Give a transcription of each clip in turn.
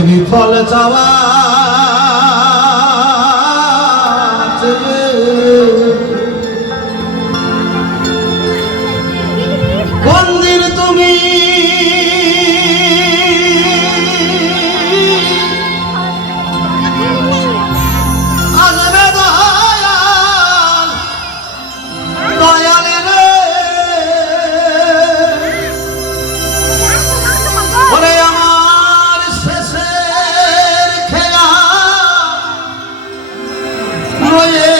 বিফল চাওয়া কোন দিন তুমি আসবে দয়ালে রে ওরে আমার শেষের খেলা রয়ে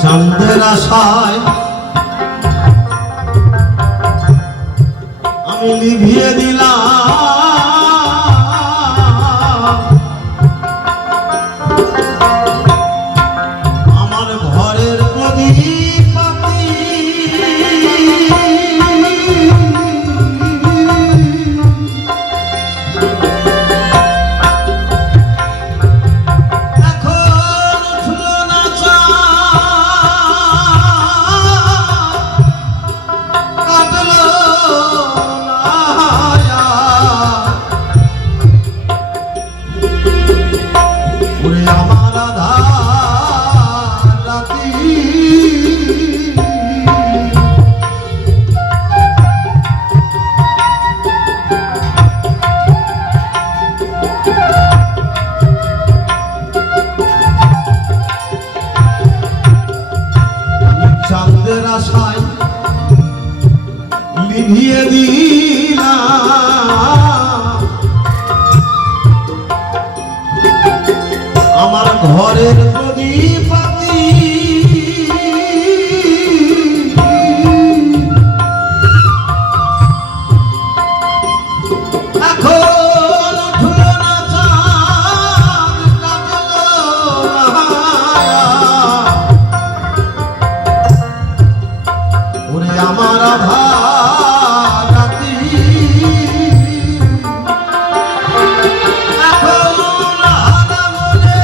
চাঁদের আশায় আমি লিভিয়ে দিলাম আমার ঘরের প্রদীপ বাতি চাঁদের আশায় লিভিয়ে দিলাম আমার ঘরের প্রদীপ বাতি এখন উঠল না চাঁদ কাটলো আমার আধার রাতি এখন হারা মনে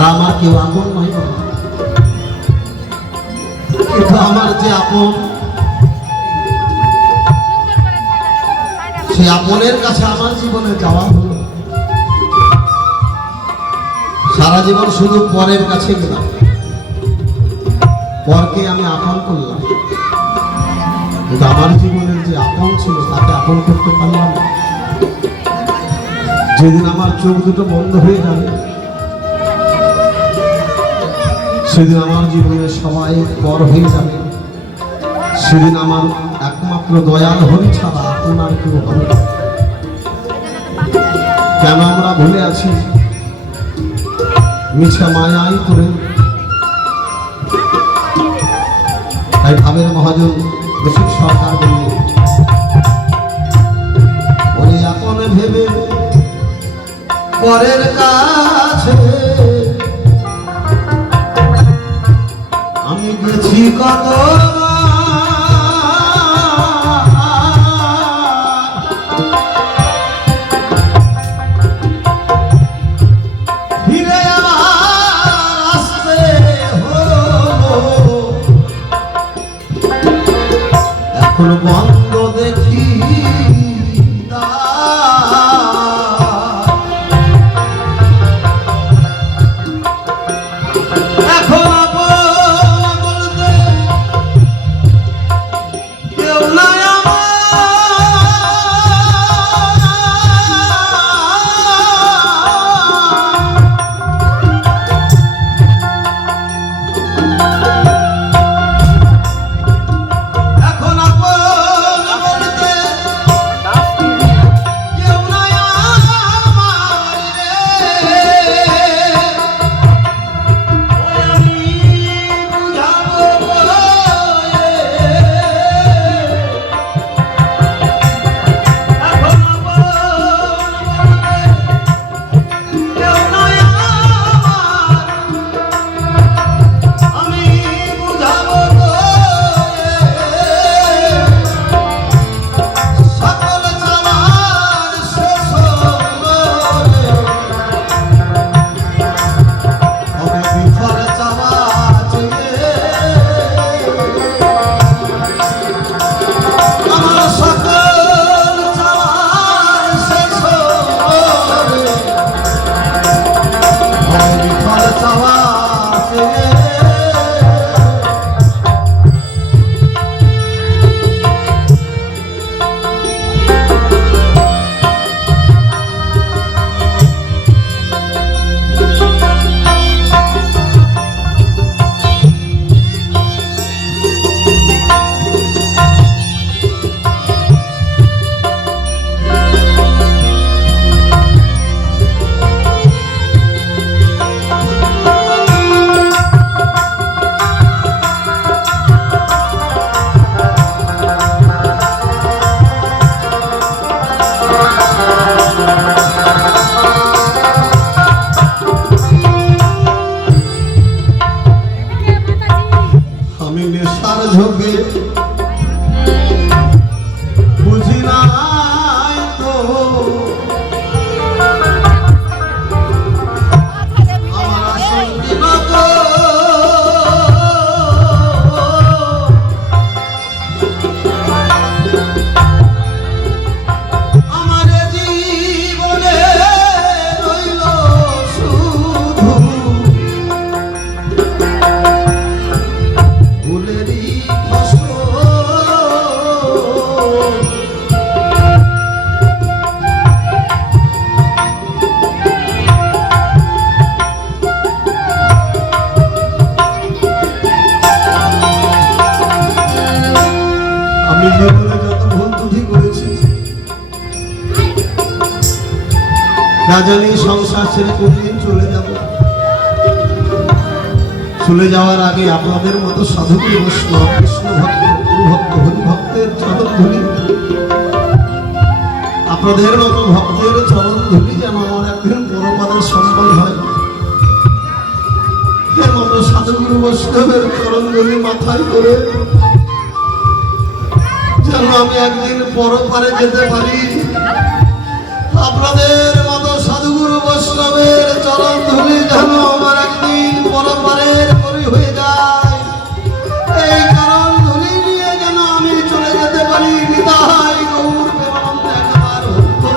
তারা আমার কেউ আপন নয় বাবা, কিন্তু আমার যে আপন, সে আপনের কাছে আমার জীবনে যাওয়া হলো। সারা জীবন শুধু পরের কাছে গেলাম, পরকে আমি আপন করলাম, কিন্তু আমার জীবনের যে আপন ছিল তাকে আপন করতে পারলাম না। যেদিন আমার চোখ দুটো বন্ধ হয়ে যাবে, সেদিন আমার জীবনের সবাই পর হয়ে যাবে, সেদিন আমার একমাত্র দয়াল হরি ছাড়া আপন আর কেউ হবে না। কেন আমরা ভুলে আছি মিছা মায়াই করে? তাই ভাবের মহাজন রসিক সরকার বললেন, ওরে আপন ভেবে পরের কাছে আমি গেছি কত, ফিরে আমার আসতে হলো এখন বন্ধ দেখি ঝোঁকে বুঝি নাই তো আমার সঙ্গীন তো আমার জীবনে রইল শুধু ভুলেরই আমি জীবনে যত ভুল ত্রুটি করেছি, না জানি সংসার ছেড়ে কোনদিন চলে যাব। চলে যাওয়ার আগে আপনাদের মতো সাধুগুরু বৈষ্ণব কৃষ্ণ ভক্ত গুরুভক্ত হরিভক্তের চরণ ধুলি, আপনাদের মতো ভক্তের চরণ ধুলি যেন আমার একদিন পরপাদের সম্বল হয়। এর মতো সাধুগুরু বৈষ্ণবের চরণ ধুলি মাথায় করে যেন আমি একদিন পরপারে যেতে পারি। আপনাদের মতো সাধুগুরু বৈষ্ণবের চরণ ধুলি যেন আমার একদিন পরপারের করি হয়ে যায়। এই চরণ ধুলি নিয়ে যেন আমি চলে যেতে পারি নিতাই গৌর প্রেমানন্দে একবার হতো।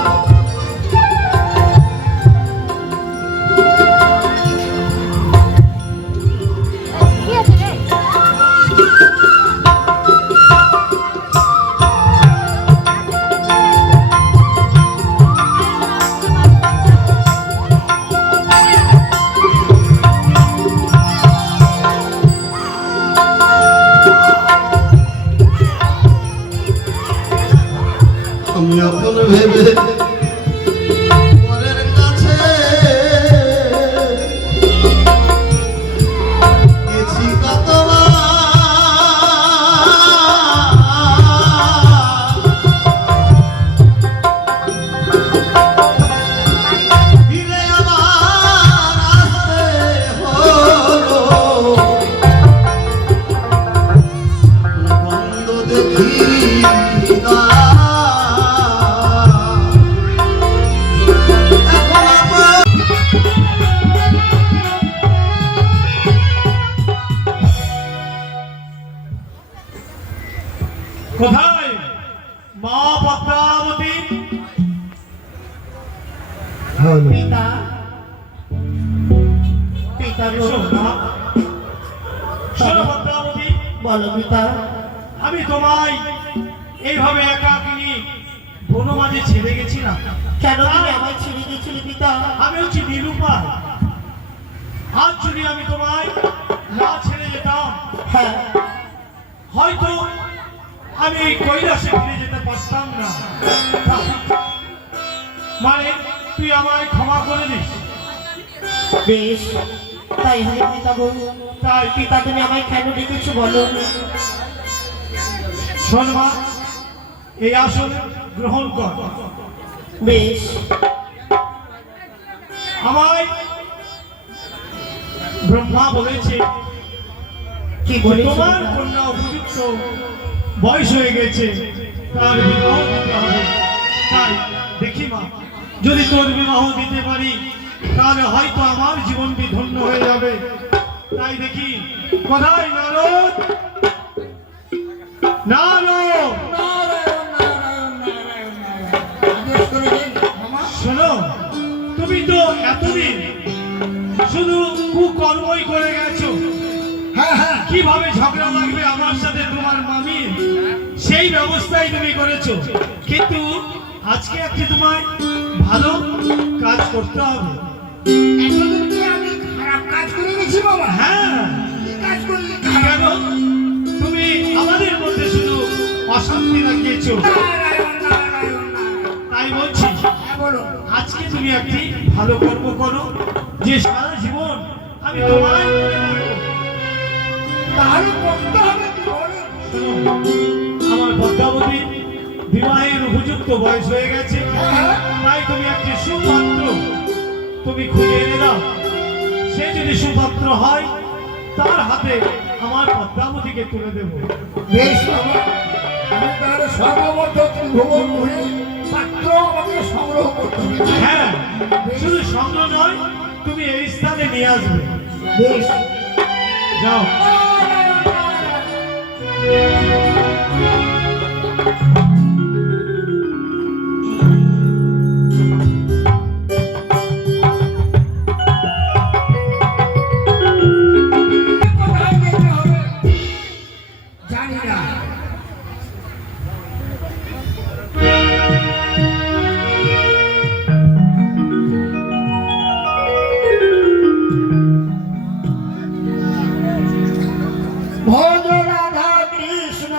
আমি আপন ভেবে পরের কাছে গেছি কতবার, ফিরে আবার আসতে হলো। বন্ধ দেখি কোথায় মা পদ্মাবতী? পিতা পিতা গো, এসো মা। শোনো পদ্মাবতী, বলো পিতা। আমি তোমায় এইভাবে একাকিনী বন মাঝে ছেড়ে গেছিলাম। কেন তুমি আমায় ছেড়ে গেছিলে পিতা? আমি হচ্ছি নিরুপায়। আজ যদি আমি তোমায় না ছেড়ে যেতাম, হ্যাঁ, হয়তো আমি কৈলাসে ফিরে যেতে পারতাম না। মানে তুই আমায় ক্ষমা করে দিস। বেশ, তাই হবে পিতা গো। তাই পিতা তুমি আমায় কেন ডেকেছো বলো? শোন মা, এই আসন গ্রহণ কর। বেশ, আমায় ব্রহ্মা বলেছে কি যে বলেছো তোমার পিতা? কন্যা উপযুক্ত বয়স হয়ে গেছে, তার বিবাহ দিতে হবে। তাই দেখি মা, যদি তোর বিবাহ দিতে পারি তাহলে হয়তো আমার জীবনটি ধন্য হয়ে যাবে। তাই দেখি কোথায় নারদ? নারদ, শোনো, তুমি তো এতদিন শুধু কুকর্মই করে গেছো। কিভাবে ঝগড়া লাগবে আমার সাথে তোমার মামির, সেই ব্যবস্থাই তুমি করেছো। কিন্তু আজকে একটি তোমায় ভালো কাজ করতে হবে। এতদিন কি আমি খারাপ কাজ করে গেছি বাবা? হ্যাঁ, কি কাজ করলি? কেন তুমি আমাদের মধ্যে শুধু অশান্তি লাগিয়েছো। নারায়ণ, নারায়ণ, নারায়ণ। তাই বলছি, হ্যাঁ, বলো। আজকে তুমি একটি ভালো কর্ম করো, যে সারা জীবন আমি তোমায় মনে রাখবো। তাহলে করতে হবে কি বলো? শোনো, আমার পদ্মাবতী বিবাহের উপযুক্ত বয়স হয়ে গেছে। তাই তুমি একটি সুপাত্র তুমি খুঁজে এনে দাও। সে যদি সুপাত্র হয়, তার হাতে আমার পদ্মাবতীকে তুলে দেবো। বেশ বাবা, আমি তাহলে সর্বমধ্য ত্রিভুবন ঘুরে পাত্র আমাকে সংগ্রহ করতে হবে। হ্যাঁ, শুধু সংগ্রহ নয়, তুমি এই স্থানে নিয়ে আসবে। বেশ। যাও। নারায়ণ, নারায়ণ। কোথায় যেতে হবে জানি না। ভজ রাধা কৃষ্ণ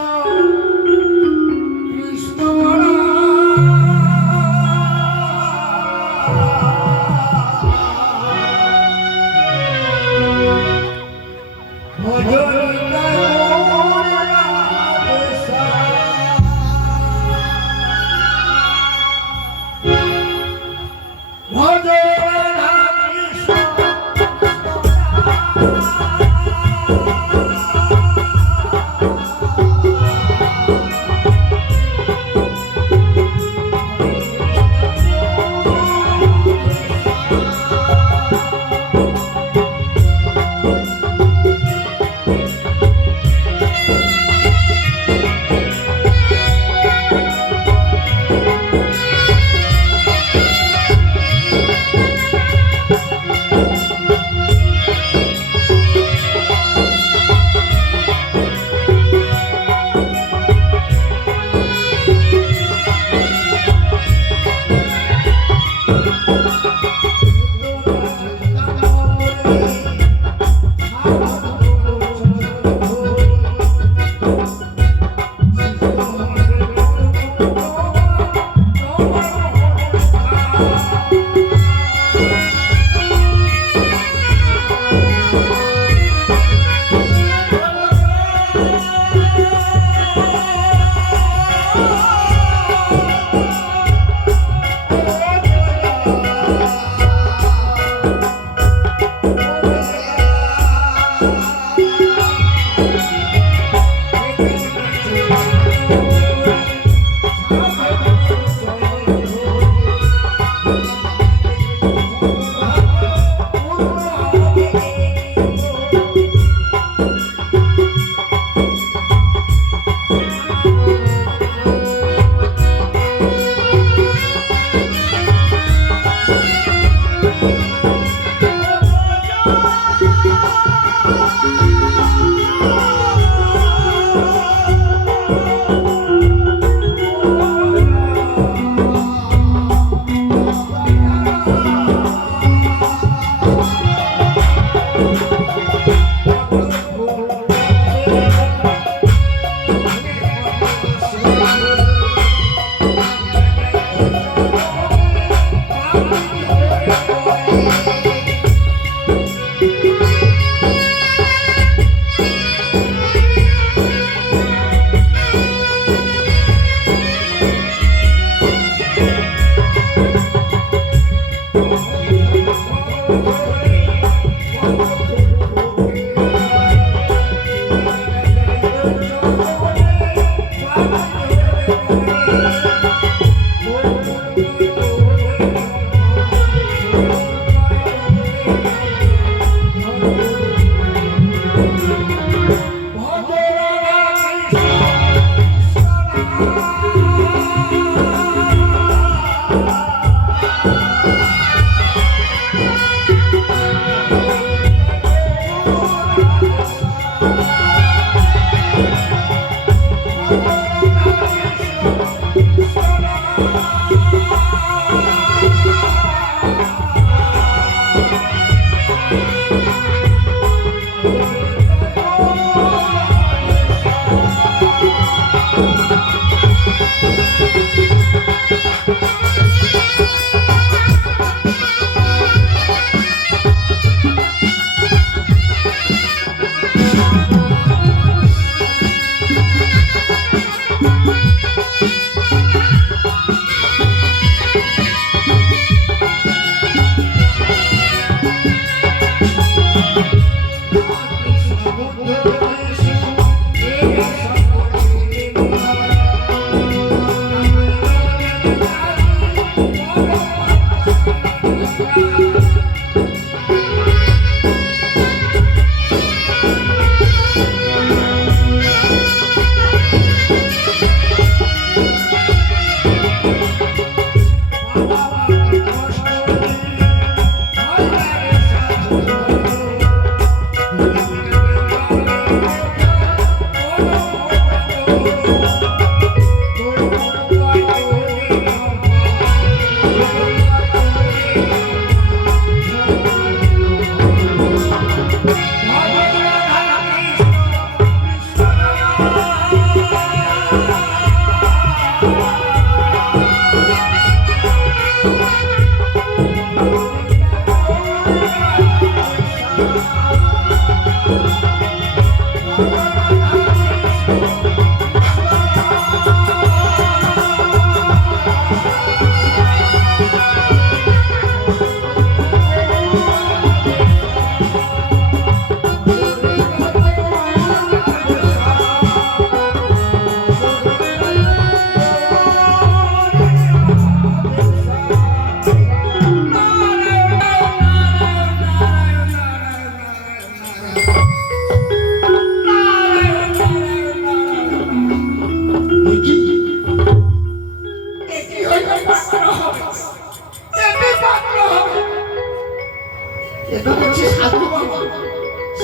এটা হচ্ছে সাধু বাবা।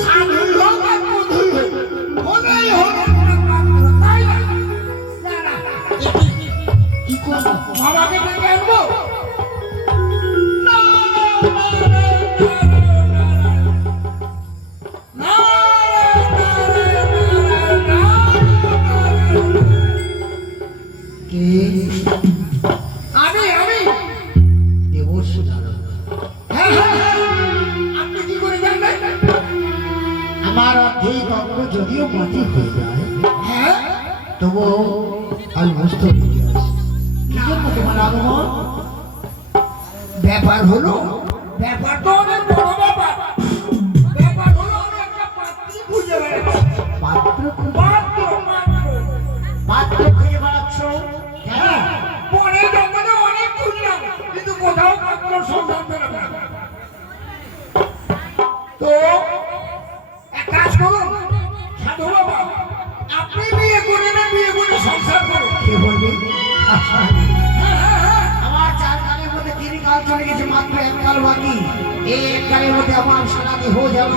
সাধুই হোক আর বধুই হোক, হলেই হোক আমরা পাত্র, তাই না? না, না, না। কি করবো? বাবাকে ডেকে আনবো? না, না, না, না, না, কে? আমি দেবর্ষি নারায়ণ। হ্যাঁ, হ্যাঁ, হ্যাঁ। আপনি কি করে জানবেন? আমার অর্ধেক অঙ্গ যদিও মাটি হয়ে যায়, হ্যাঁ, তবু আমি বুঝতে পেরে আছি কি জন্য তোমার আগমন। ব্যাপার হলো, ব্যাপার তো অনেক বড় ব্যাপার। ব্যাপার হলো আমি একটা পাত্রী খুঁজে বেড়াচ্ছি। পাত্র পাত্র, পাত্র। পাত্র খুঁজে বেড়াচ্ছ? হ্যাঁ, বনে জঙ্গলে অনেক খুঁজলাম, কিন্তু কোথাও পাত্র সন্ধান পেলাম না। তো এক কাজ করুন সাধু বাবা, আপনি বিয়ে করে না, বিয়ে করে সংসার করুন। কে বলবে? আচ্ছা, হ্যাঁ, হ্যাঁ, হ্যাঁ। আমার 4 কালের মধ্যে 3 কাল চলে গেছে, মাত্র 1 কাল বাকি। এই 1 কালের মধ্যে আমার সারা দেহ যেন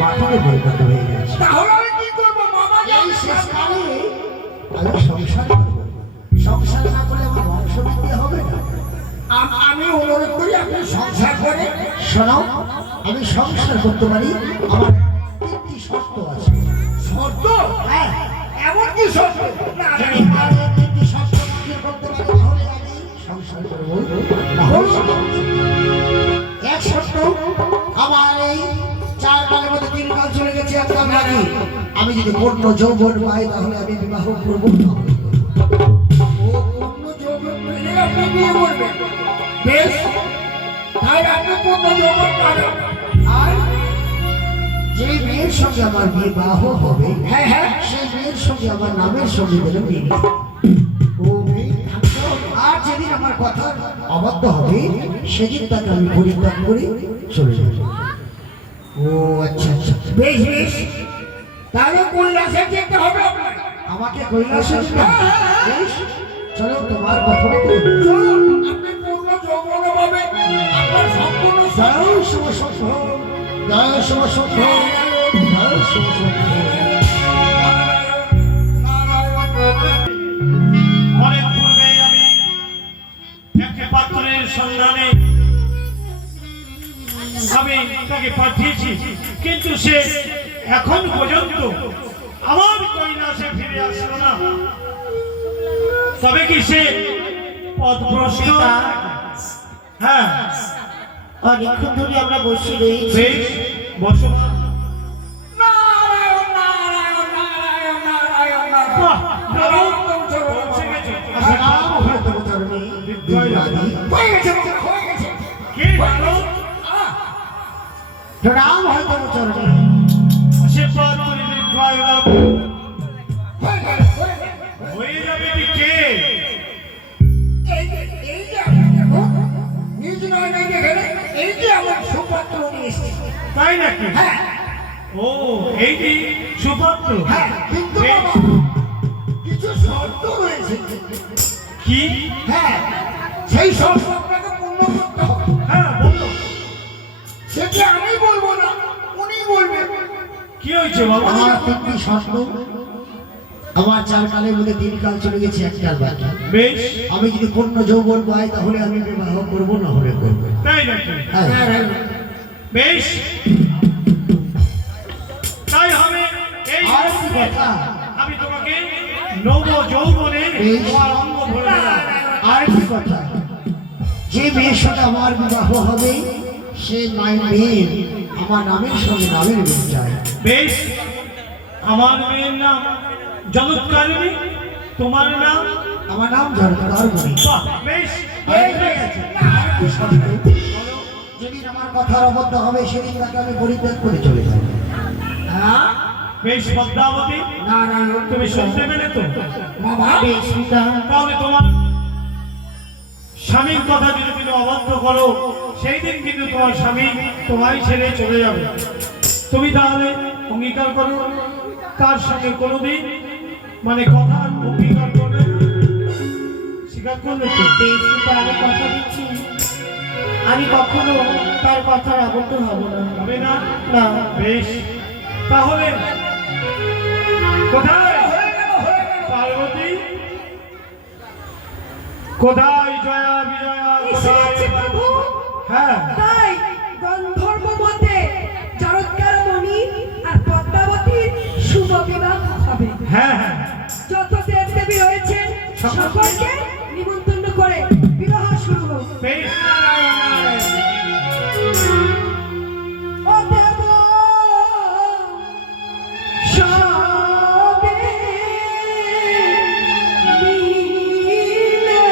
মাথনে পরিণত হয়ে গেছে। তাহলে আমি কি করবো মামা? এই শেষ কালে আমি সংসার করব। সংসার না করলে আমার বংশবৃদ্ধি হবে না। আমি অনুরোধ করি আপনি সংসার করে। শোনো, আমি সংসার করতে পারি, আমার 3টি শর্ত আছে। শর্ত? হ্যাঁ, এমন কি শর্ত? না, না, যদি না। আমি 3টি শর্ত পূরণ করতে পারি তাহলে আমি সংসার করব। না হলে এক শর্ত, আমার এই 4 কালের মধ্যে 3 কাল চলে গেছে, 1 কাল বাকি। আমি যদি পূর্ণ যৌবন পাই তাহলে আমি বিবাহ করব। ও পূর্ণ যৌবন পেলে আপনি বিয়ে করবেন। বেশ, তাই আপনি পূর্ণ যৌবন পাবেন। আর যে মেয়ের সঙ্গে আমার বিবাহ হবে, হ্যাঁ, হ্যাঁ। সেই মেয়ের সঙ্গে আমার নামের সঙ্গে যেন মিলে। ও মেয়ে থাকতো। আর যেদিন আমার কথা অবাধ্য হবে সেদিন তাকে আমি পরিত্যাগ করে চলে যাব। ও আচ্ছা আচ্ছা, বেশ বেশ, তাহলে কৈলাসে যেতে হবে আপনার। আমাকে কৈলাসে যেতে হবে? বেশ, চলো তোমার কথা মতো চলুন, আপনি পূর্ণ যৌবন পাবেন, আপনার সম্পূর্ণ জয় শুভ সত্য, জয় শুভ সত্য, জয় শুভ সত্য। অনেক পূর্বে আমি একটা পাত্রের সন্ধানে আমি তাকে পাঠিয়েছি, কিন্তু সে এখন পর্যন্ত আমার কৈলাসে ফিরে আসলো না। তবে কি সে পথভ্রষ্ট? হ্যাঁ, অনেকক্ষণ ধরে আমরা বসে রয়েছি। বেশ, বসো। নারায়ণ নারায়ণ নারায়ণ নারায়ণ বাহ, নারায়ণ। পৌঁছে গেছো। রাম হয়তো চরণে বিদ্যাদি, হয়ে গেছে হয়ে গেছে। কে ভালো? রাম হয়তো চরণে সে পাত্রের জয়লাভ হয়ে গেল, হয়ে গেল। হয়ে যাবে কি কে? এই যে আপনি দেখুন, নিজ নয় নাই দেখেন, এই যে আমার সুপাত্র নিয়ে এসেছে। তাই নাকি? হ্যাঁ ও, এই যে সুপাত্র। হ্যাঁ, কিন্তু বেশ। বাবা, কিছু শর্ত রয়েছে। কি? হ্যাঁ, সেই শর্ত আপনাকে পূর্ণ করতে হবে। হ্যাঁ, বলো। সেটি আমি বলবো না, উনি বলবেন। কি হয়েছে বাবা? আমার তিনটি শর্ত, আমার 4 কালের মধ্যে 3 কাল চলে গেছে, 1 কাল বাকি। বেশ, আমি যদি পূর্ণ যৌবন পাই তাহলে আমি বিবাহ করবো, না হলে করবো। তাই নাকি? হ্যাঁ, বেশ, তাই হবে। এই আর কি কথা? আমি তোমাকে নব যৌবনে বেশ। তোমার অঙ্গ ভরে দিলাম। আর কি কথা, যে মেয়ের সাথে আমার বিবাহ হবে সে মেয়ের আমার নামের সঙ্গে নামের মিল চায়। বেশ, আমার মেয়ের নাম জগৎকারিণী, তোমার নাম? আমার নাম জড়তার মণি। বাহ, বেশ, এই হয়ে গেছে। আর কি শর্ত? যেদিন আমার কথার অবদ্ধ হবে সেদিন তাকে আমি পরিত্যাগ করে চলে যাব। হ্যাঁ, বেশ পদ্মাবতী, নারায়ণ। তুমি শুনতে পেলে তো? বাবা, বেশ পিতা, তাহলে তোমার স্বামীর কথা যদি তুমি অবাধ্য করো, সেই দিন কিন্তু তোমার স্বামী তোমায় ছেড়ে চলে যাবে। তুমি তাহলে অঙ্গীকার করো তার সঙ্গে কোনোদিন মানে কথা অঙ্গীকার করবে না। স্বীকার করলে তো? বেশ পিতা, আমি কথা দিচ্ছি আমি কখনো তার কথার আবদ্ধ হব না। হবে না? না, বেশ, তাহলে কোথায় পার্বতী, কোথায় জয়া বিজয়া, কোথায়? হ্যাঁ, তাই গন্ধর্ব মধ্যে জরৎকারমণি আর পদ্মাবতীর শুভ বিবাহ হবে। হ্যাঁ, হ্যাঁ, যত দেব দেবী রয়েছেন সকলকে নিমন্ত্রণ করে বিবাহ শুরু হোক। বেশ, নারায়ণ নারায়ণ। ও দেব সবে মিলে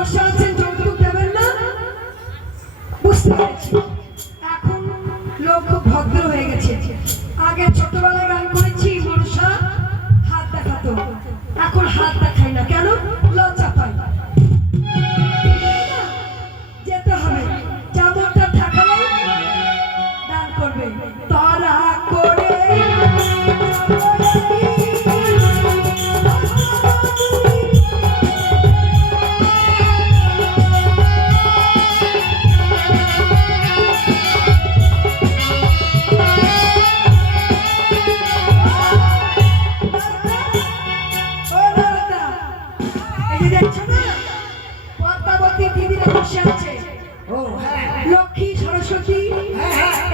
বসে আছেন, যৌতুক দেবেন না? বুঝতে পেরেছি। এখন লোক খুব ভদ্র হয়ে গেছে। আগে ছোটবেলায় গান করেছি, মনসা হাত দেখাতো, এখন হাত দেখাই না। কেন? লজ্জা পাই। যেতে হবে, যেমনটা থাকলে দান করবে। তারা করে লক্ষ্মী সরস্বতী,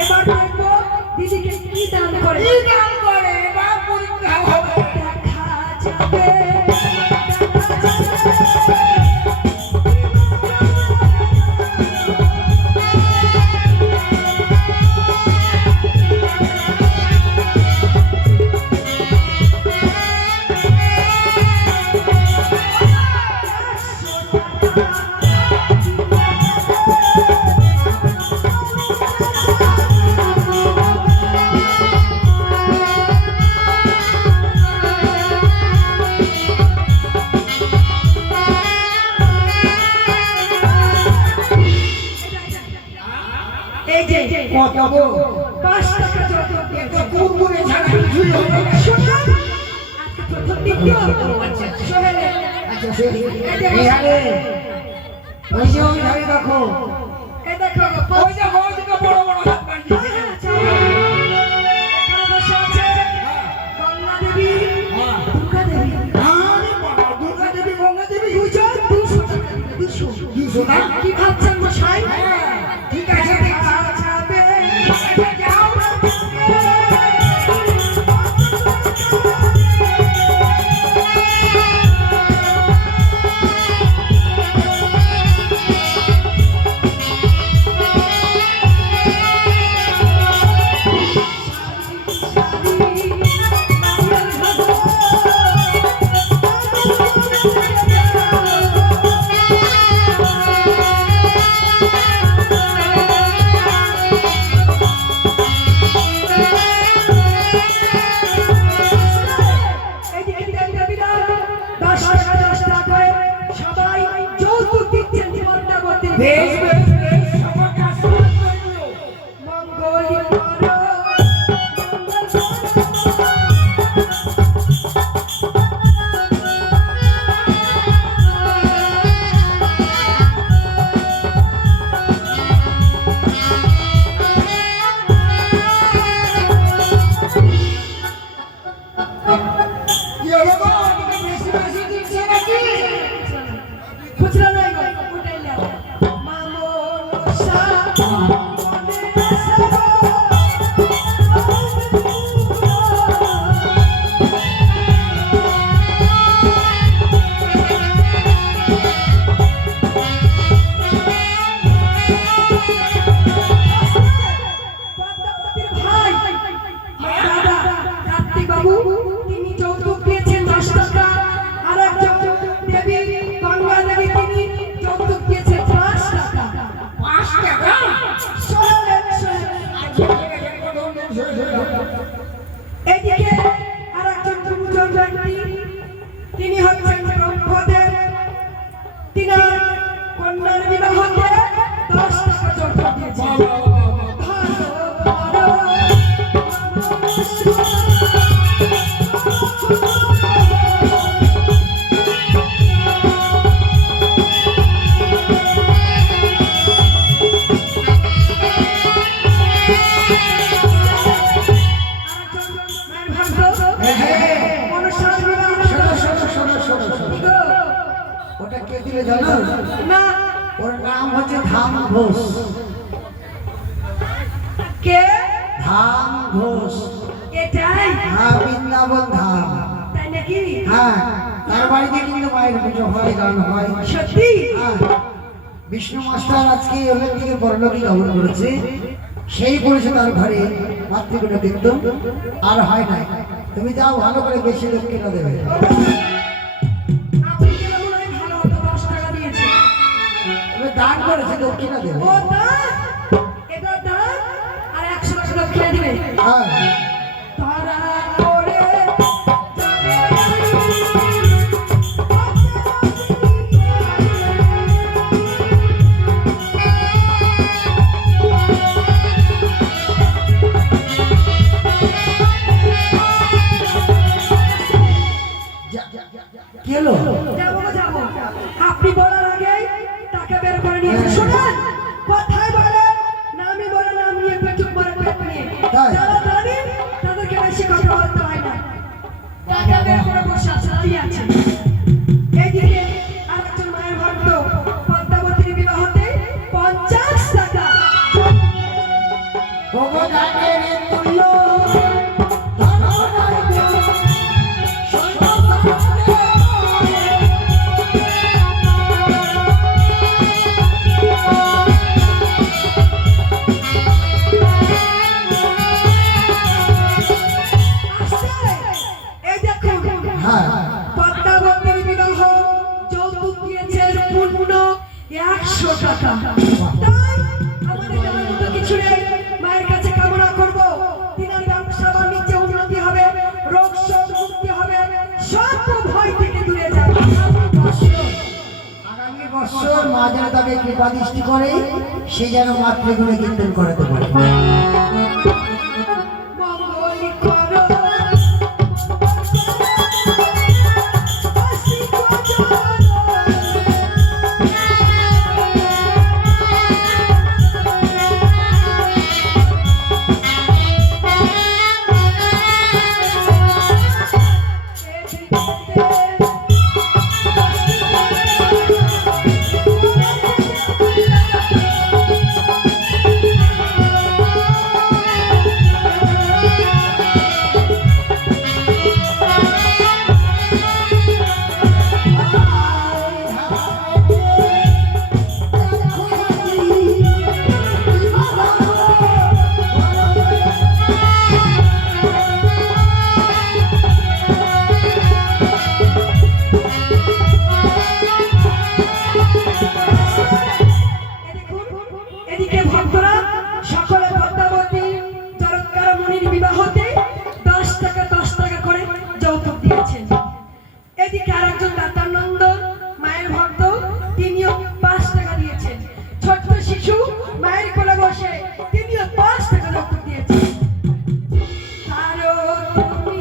এবার দেখবো দিদিকে কি দান করে। কি দান করে বা পরীক্ষা হবে। দেখা যাবে, এই যে কত গো? 5 টাকা যৌতুক দিয়েছে। কুকুরে ছাড়া কিছুই হবে না। শোনো, আজকে প্রথম দিন তো, সোহেলে, আচ্ছা সেই বিহারে ওই যে ওই ধারে দেখো, এই দেখো গো, ওই যে ওইদিকে বড় বড় হাত বাড়িয়ে। এখানে বসে আছে গঙ্গা দেবী, দুর্গা দেবী। আরে বাবা, দুর্গা দেবী, গঙ্গা দেবী। দুজন 200 টাকা দিবে, 200। 200 না? কি ভাবছেন মশাই? ঠিক আছে, ঠিক আছে। যাবে, যাও। এদিকে দেন দেবীরা 10 টাকা 10 টাকা করে সবাই যৌতুক দিচ্ছেন জীবনটা গতি। বেশ, বেশ, বেশ, সবাইকে আশীর্বাদ করে দিও। মঙ্গল করো, মঙ্গল করো। কি হলো গো? আমাকে বেশি বেশি দিচ্ছে নাকি? খুচরা নাই গো, ওটাই নাও। মামনসা মনে আসা গো, পদ্মাবতীর ভাই দাদা কার্তিক বাবু, তিনি যৌতুক দিয়েছেন 10 টাকা। আর একজন দেবী গঙ্গা দেবী, তিনি যৌতুক দিয়েছেন 5 টাকা। 5 টাকা? সোহেল, সোহেল। আচ্ছা, ঠিক আছে, ধরুন, ধরুন, সরে, সরে, সরে। এইদিকে আর একজন গুরুজন ব্যক্তি, তিনি হচ্ছেন ব্রহ্মদেব। তিনার কন্যার বিবাহতে 10 টাকা যৌতুক দিয়েছেন। ভালো করো, ওটা কে দিলে জানো? না ওর নাম হচ্ছে ধাম ঘোষ। কে? ধাম ঘোষ, এটাই হ্যাঁ, বৃন্দাবন ধাম। তাই নাকি? হ্যাঁ, তার বাড়িতে কিন্তু মায়ের পুজো হয়, গান হয়। সত্যি? হ্যাঁ, বিষ্ণু মাস্টার আজকে ওদের থেকে পরলোকে গমন করেছে, সেই করেছে তার ঘরে মাতৃগুলো, কিন্তু আর হয় না। তুমি যাও, ভালো করে বেশি লোক কেনা দেবে। আপনি গেলে মনে হয় ভালো হতো, 10 টাকা দিয়েছে। দান করেছে দক্ষিণা দেবে। ও দান, এটা দান আর 100 টাকা দক্ষিণা দিবে। হ্যাঁ তারা করে কি হলো? যাবো গো, যাবো। আপনি বলার আগে তাকে বের করে নিয়েছে। শোনেন, কথাই বলেন, নামই বলে নাম নিয়ে পেটুক মারে পেট নিয়ে। তাই? যারা জানেন তাদেরকে বেশি কথা বলতে হয় না। টাকা বের করে বসে আছে, দাঁড়িয়ে আছে। এইদিকে আরেকজন মায়ের ভক্ত পদ্মাবতীর বিবাহতে 50 টাকা। ওগো গানের তুল্য ধন রাইবে আসছে। এই দেখুন, হ্যাঁ পদ্মাবতীর বিবাহ যৌতুক দিয়েছে পূর্ণ 100 টাকা। তাই আমাদের জানার মতো কিছু নেই। মায়ের কাছে কামনা করব তিনার ব্যবসা বাণিজ্যে উন্নতি হবে, রোগ শোক মুক্তি হবে, সব ভয় থেকে দূরে যাবে। আগামী বছর মা যেন তাকে কৃপা দৃষ্টি করে, সে যেন মাতৃগুণে কীর্তন করাতে পারে। মঙ্গল করো, আসি এদিকে ভক্তরা সকলে পদ্মাবতী চরৎকার মুনির বিবাহতে 10 টাকা 10 টাকা করে যৌতুক দিয়েছেন। এদিকে আরেকজন দাতানন্দ মায়ের ভক্ত, তিনিও 5 টাকা দিয়েছেন। ছোট্ট শিশু মায়ের কোলে বসে তিনিও 5 টাকা যৌতুক দিয়েছেন। আরো তুমি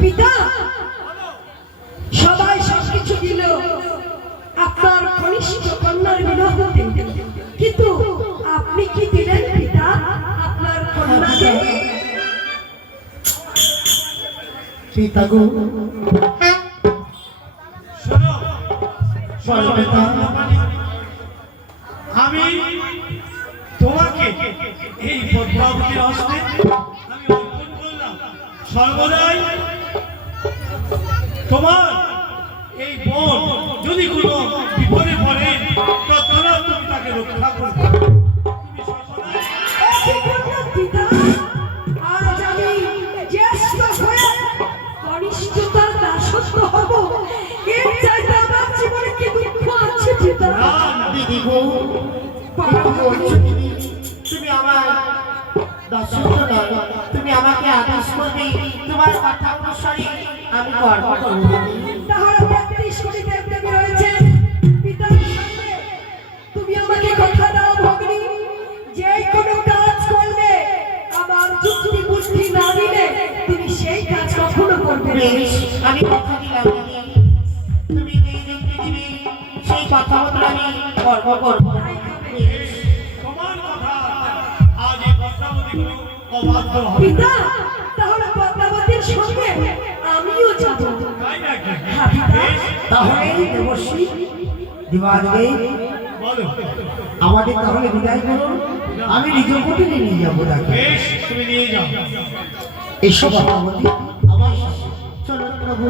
পিতা, সবাই সবকিছু দিল আপনার কনিষ্ঠ কন্যার বিবাহতে, কিন্তু আপনি কি দিলেন পিতা আপনার কন্যাকে? পিতাগো শোনো, শোনো বেটা, আমি তোমাকে এই পদ্মাবতীর হস্তে আমি অর্পণ করলাম। সর্বদাই তোমার এই বোন যদি কোনো বিপদে পড়ে তৎক্ষণাৎ তুমি তাকে রক্ষা করবে। তুমি সর্বদাই পিতা, আজ আমি জ্যেষ্ঠ হয়ে কনিষ্ঠতার দাসত্ব হব, এর চাইতে আমার জীবনে কি দুঃখ দিব কিন্তু বলছো তুমি আমার দর্শক নয়, তুমি আমাকে আদেশ করবে, তোমার কথা অনুসারে আমি কর্ম করবো। তাহলে 32 কোটি দেবদেবী রয়েছে পিতার সামনে, তুমি আমাকে কথা দাও ভগ্নী, যে কোনো কাজ করলে আমার যুক্তি বুদ্ধি না দিলে তুমি সেই কাজ কখনো করবে না। বেশ, আমি কথা দিলাম তুমি যেই যুক্তি দিবে সেই কথা মতো আমি কর্ম করবো। তোমার কথা আজ এই পদ্মাবতীগুলো অবাধ্য হবে। পিতা, তাহলে পদ্মাবতীর সঙ্গে আমিও যাব। তাই নাকি? হ্যাঁ পিতা। বেশ, তাহলে দেবশ্রী দিবাদেবী বলো। আমাদের তাহলে বিদায় করুন, আমি নিজ কুটিরে নিয়ে যাবো তাকে। বেশ, তুমি নিয়ে যাও। এসব পদ্মাবতী আমার সাথে। চলো প্রভু।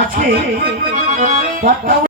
আজকে পদ্মাবতী